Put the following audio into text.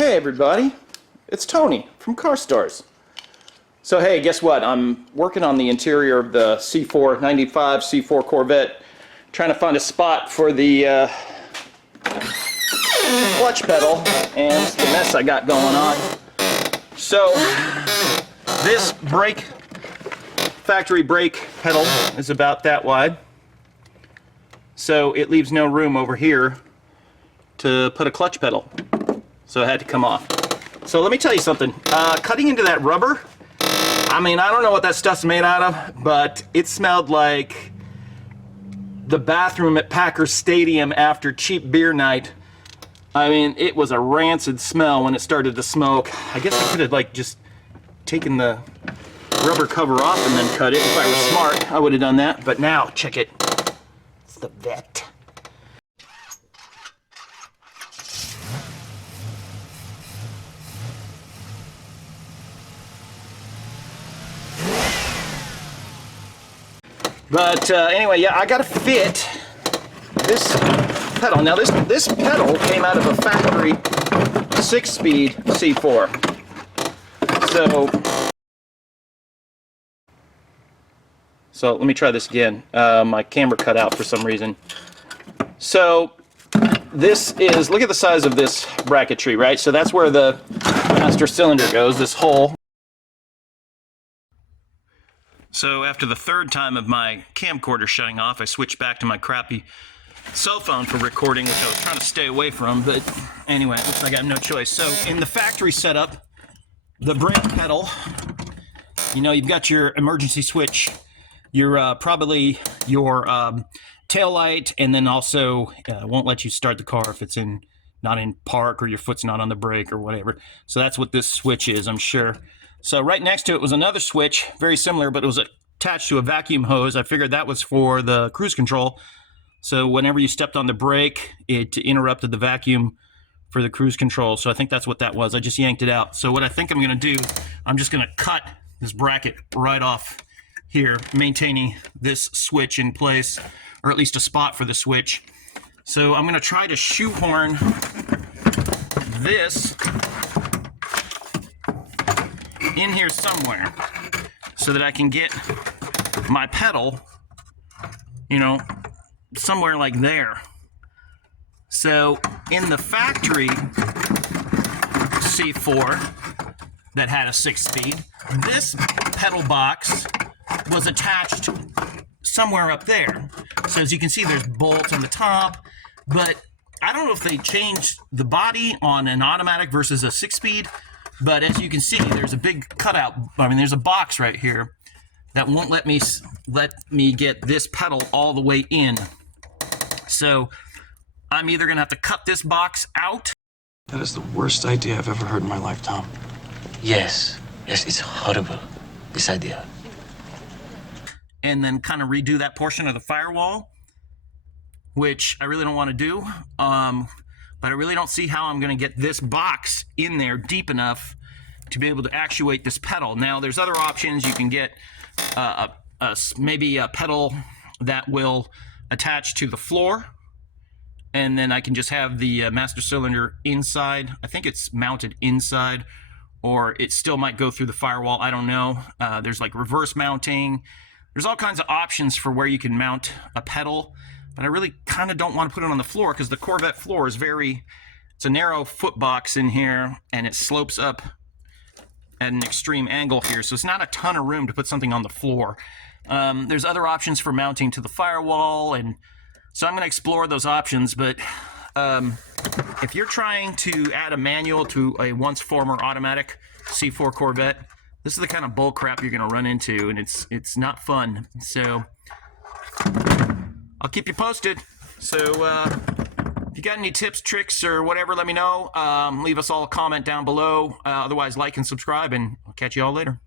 Hey everybody, it's Tony from Car Stars. So hey, guess what? I'm working on the interior of the C4 95 C4 Corvette, trying to find a spot for the clutch pedal, and it's the mess I got going on. So this brake, factory brake pedal is about that wide, so it leaves no room over here to put a clutch pedal. So it had to come off. So let me tell you something. Cutting into that rubber, I mean, I don't know what that stuff's made out of, but it smelled like the bathroom at Packers Stadium after cheap beer night. I mean, it was a rancid smell when it started to smoke. I guess I could have like just taken the rubber cover off and then cut it. If I was smart, I would have done that. But now, check it. It's the Vette. But anyway, yeah, I gotta fit this pedal. Now this pedal came out of a factory 6-speed C4. So let me try this again. My camera cut out for some reason. So this is, look at the size of this bracketry, right? So that's where the master cylinder goes, this hole. So after the third time of my camcorder shutting off, I switched back to my crappy cell phone for recording, which I was trying to stay away from, but anyway, it looks like I have no choice. So in the factory setup, the brake pedal, you know, you've got your emergency switch, your probably your tail light, and then also won't let you start the car if it's not in park or your foot's not on the brake or whatever. So that's what this switch is, I'm sure. So right next to it was another switch, very similar, but it was attached to a vacuum hose. I figured that was for the cruise control. So whenever you stepped on the brake, it interrupted the vacuum for the cruise control. So I think that's what that was. I just yanked it out. So what I think I'm going to do, I'm just going to cut this bracket right off here, maintaining this switch in place, or at least a spot for the switch. So I'm going to try to shoehorn this in here somewhere so that I can get my pedal, you know, somewhere like there. So in the factory C4 that had a 6-speed, this pedal box was attached somewhere up there. So as you can see, there's bolts on the top, but I don't know if they changed the body on an automatic versus a 6-speed. But as you can see, there's a big cutout. I mean, there's a box right here that won't let me get this pedal all the way in. So I'm either gonna have to cut this box out. That is the worst idea I've ever heard in my life, Tom. Yes, it's horrible, this idea. And then kind of redo that portion of the firewall, which I really don't want to do. But I really don't see how I'm going to get this box in there deep enough to be able to actuate this pedal. Now, there's other options. You can get maybe a pedal that will attach to the floor, and then I can just have the master cylinder inside. I think it's mounted inside, or it still might go through the firewall. I don't know. There's like reverse mounting. There's all kinds of options for where you can mount a pedal. But I really kind of don't want to put it on the floor because the Corvette floor is it's a narrow foot box in here, and it slopes up at an extreme angle here. So it's not a ton of room to put something on the floor. There's other options for mounting to the firewall, and so I'm going to explore those options. But if you're trying to add a manual to a once former automatic C4 Corvette, this is the kind of bull crap you're going to run into, and it's not fun. So I'll keep you posted. So if you got any tips, tricks, or whatever, let me know. Leave us all a comment down below. Otherwise, like and subscribe, and I'll catch you all later.